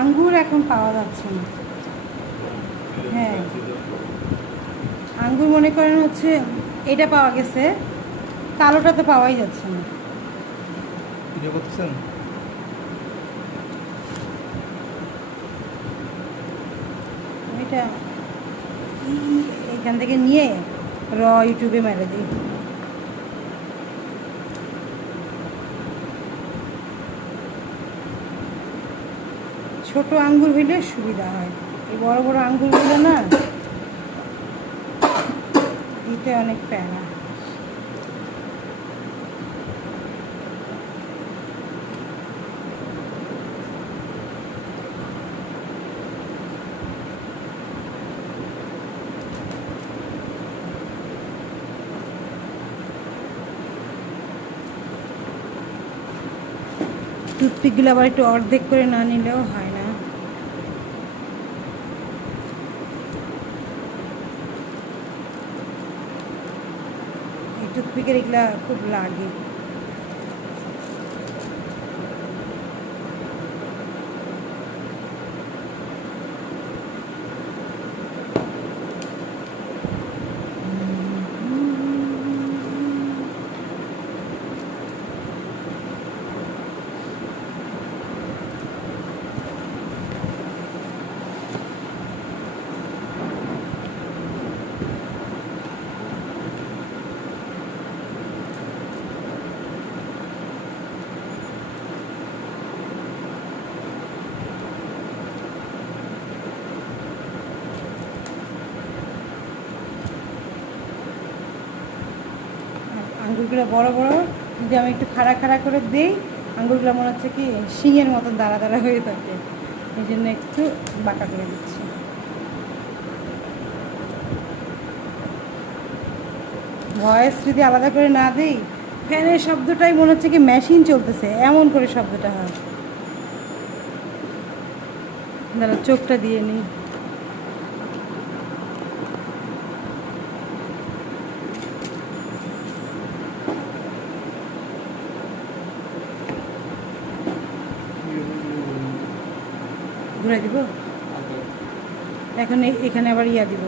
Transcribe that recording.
আঙ্গুর এখন পাওয়া যাচ্ছে না। হ্যাঁ। আঙ্গুর মনে করেন হচ্ছে এটা পাওয়া গেছে কালোটা তো পাওয়াই যাচ্ছে না। এটা এখান থেকে নিয়ে র ইউটিউবে মেরে দিই। ছোট আঙ্গুর হইলে সুবিধা হয়। এই বড় বড় আঙ্গুরগুলো না দিতে অনেক প্যারা। টুথপিকগুলো আবার একটু অর্ধেক করে না নিলেও হয়। না এই টুথপিকের এগুলা আঙ্গুরগুলো বড় বড়, যদি আমি একটু খাড়া খাড়া করে দিই, আঙ্গুরগুলো মনে হচ্ছে কি শিঙের মতন দাঁড়া দাঁড়া হয়ে থাকে। এই জন্য একটু বাঁকা করে দিচ্ছি। ভয়েস যদি আলাদা করে না দিই, ফ্যানের শব্দটাই মনে হচ্ছে কি মেশিন চলতেছে, এমন করে শব্দটা হয়। দাঁড়া চোখটা দিয়ে নিই। ঘুরে দিব? এখন এখানে আবার ইয়া দিব।